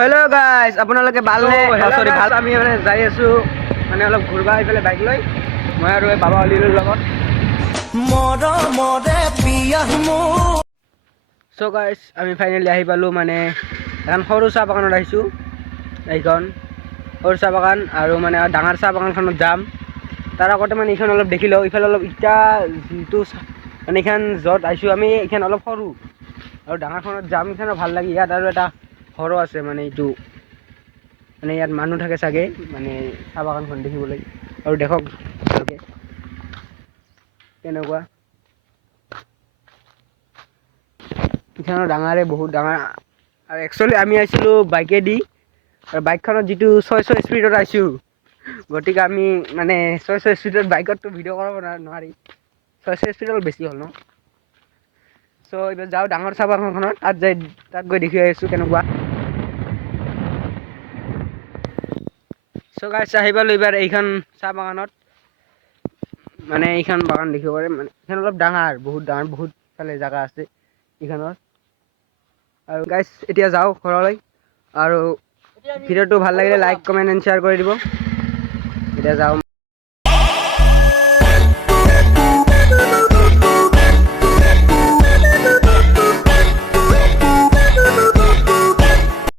Hello' guys, আপোনালোকে ভালনে? সৰি ভাল। আমি মানে যাই আছো মানে অলপ ঘূৰবা আহি পেলাই বাইক লৈ মই আৰু এই বাবা অলিৰ লগত। চ' গাইজ, আমি ফাইনেলি আহি পালোঁ মানে এখন সৰু চাহ বাগানত আহিছোঁ। এইখন সৰু চাহ বাগান আৰু মানে ডাঙৰ চাহ বাগানখনত যাম। তাৰ আগতে মানে এইখন অলপ দেখি লওঁ। ইফালে অলপ ইটা যিটো মানে এইখন য'ত আহিছোঁ আমি, এইখন অলপ সৰু আৰু ডাঙৰখনত যাম। এইখনো ভাল লাগে। ইয়াত আৰু এটা ঘৰো আছে মানে এইটো মানে ইয়াত মানুহ থাকে চাগে মানে চাহ বাগানখন দেখিবলৈ। আৰু দেখক ভালকে কেনেকুৱা এইখনো ডাঙৰে, বহুত ডাঙৰ। আৰু একচুৱেলি আমি আহিছিলোঁ বাইকেদি আৰু বাইকখনত যিটো 600 স্পীডত আহিছোঁ। গতিকে আমি মানে 600 স্পীডত বাইকততো ভিডিঅ' কৰাব নোৱাৰি। 600 স্পীড অলপ বেছি হ'ল ন। চ' এইবাৰ যাওঁ ডাঙৰ চাহ বাগানখনত, তাত গৈ দেখি আহিছোঁ কেনেকুৱা। চ' গাইছ, আহি পালোঁ এইবাৰ এইখন চাহ বাগানত। মানে এইখন বাগান দেখিব পাৰে। মানে এইখন অলপ ডাঙৰ, বহুত ডাঙৰ, বহুত ফালে জাগা আছে এইখনত। আৰু গাইছ, এতিয়া যাওঁ ঘৰলৈ। আৰু ভিডিঅ'টো ভাল লাগিলে লাইক, কমেণ্ট এণ্ড শ্বেয়াৰ কৰি দিব। এতিয়া যাওঁ।